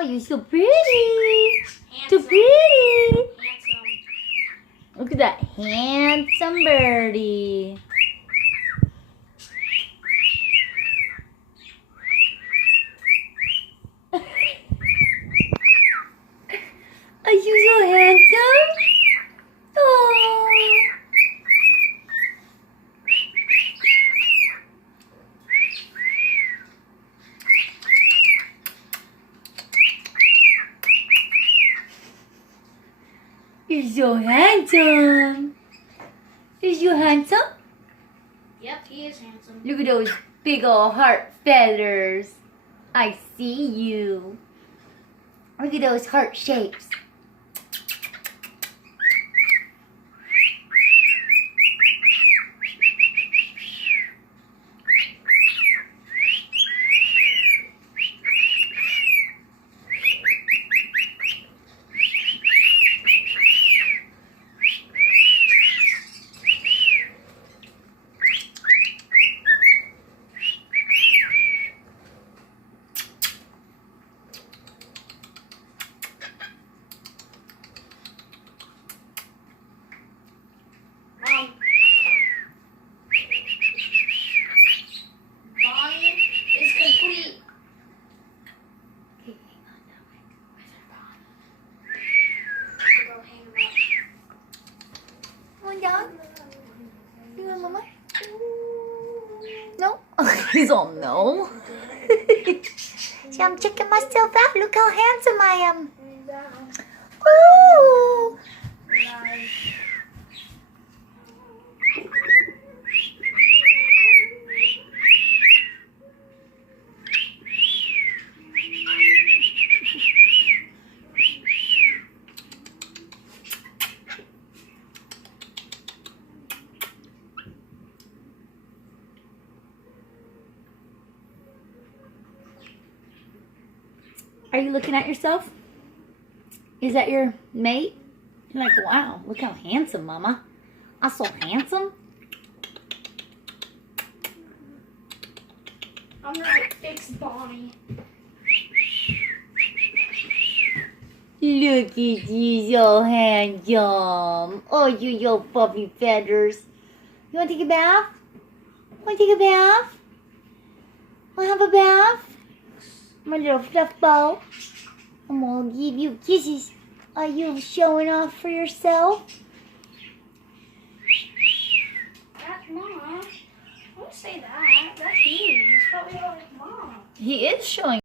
Oh, you're so pretty. So Handsome. pretty. Handsome. Look at that handsome birdie. Are you so handsome? Oh. You're so handsome. Is you handsome? Yep, he is handsome. Look at those big old heart feathers. I see you. Look at those heart shapes. Bonnie is complete. Okay, hang on now. Where's our bond? Go hang him up. Come on down. You want mama? No? He's all no. See, I'm checking myself out. Look how handsome I am. Ooh. Are you looking at yourself? Is that your mate? You're like, wow, look how handsome, mama. I'm so handsome. I'm gonna fix Bonnie. Look at you, so handsome. Oh, you, your fluffy feathers. You want to take a bath? Want to take a bath? Want to have a bath? My little fluff ball. I'm gonna give you kisses. Are you showing off for yourself? That's Mom. Don't say that. That's me. It's probably all like Mom. He is showing